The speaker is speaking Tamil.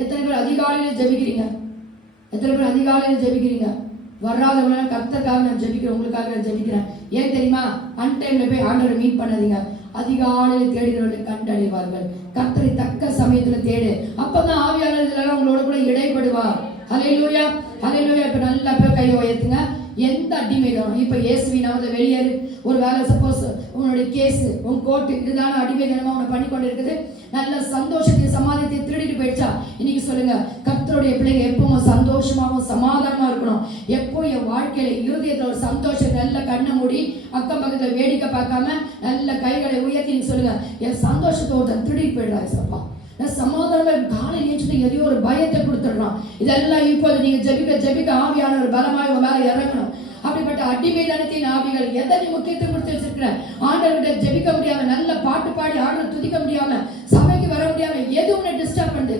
எத்தனை பேர் அதிகாலையில் ஜெபிக்கிறீங்க? எத்தனை பேர் அதிகாலையில் ஜெபிக்கிறீங்க? வராதவங்க கர்த்தருக்காக நான் ஜெபிக்கிறேன், உங்களுக்காக நான் ஜெபிக்கிறேன். ஏன் தெரியுமா? அன்டைம்ல போய் ஆண்டவரை மீட் பண்ணாதீங்க. அதிகாலையில் தேடுகிறவர்கள் கண்டடைவார்கள். கர்த்தரை தக்க சமயத்துல தேடு. அப்பதான் ஆவியானவர்கள் உங்களோட கூட இடைப்படுவார். ஹல்லேலூயா, ஹல்லேலூயா. இப்ப நல்ல பேர் கையை உயர்த்துங்க. எந்த அடிமைதனம் இப்ப இயேசுவின் நாமத்துல வெளியேறு. ஒரு வேலை சப்போஸ் உன்னுடைய கேஸ் உன் கோர்ட்டு இதுதான அடிமைதனமா உன்னை பண்ணி கொண்டு இருக்குது. நல்ல சந்தோஷத்தை சமாதானத்தை திருடிட்டு போயிடுச்சா? இன்னைக்கு சொல்லுங்க, கர்த்தருடைய பிள்ளைங்க எப்பவும் சந்தோஷமாவும் சமாதானமா இருக்கணும். எப்போ என் வாழ்க்கையில இருதயத்துல ஒரு சந்தோஷம், நல்ல கண்ணை மூடி அக்கம் பக்கத்துல வேடிக்கை பார்க்காம நல்ல கைகளை உயர்த்தி சொல்லுங்க, என் சந்தோஷத்தை ஒருத்தர் திருடிட்டு போயிடுறாங்க சப்பா. சமாதானம் காலை நேற்று எதையோ ஒரு பயத்தை கொடுத்துடுறான். இதெல்லாம் இப்போது நீங்க ஜெபிக்க ஜெபிக்க ஆவியான ஒரு பலமாய் உங்க மேல இறங்கணும். அப்படிப்பட்ட அடிமைதனத்தின் ஆவிகள் எதை நீ முக்கியத்துவம் கொடுத்து வச்சிருக்கிற? ஆண்டவர்கிட்ட ஜெபிக்க முடியாம, நல்ல பாட்டு பாடி ஆண்டவர் துதிக்க முடியாம, சபைக்கு வர முடியாம, எது உன்னை டிஸ்டர்ப் பண்ணுது?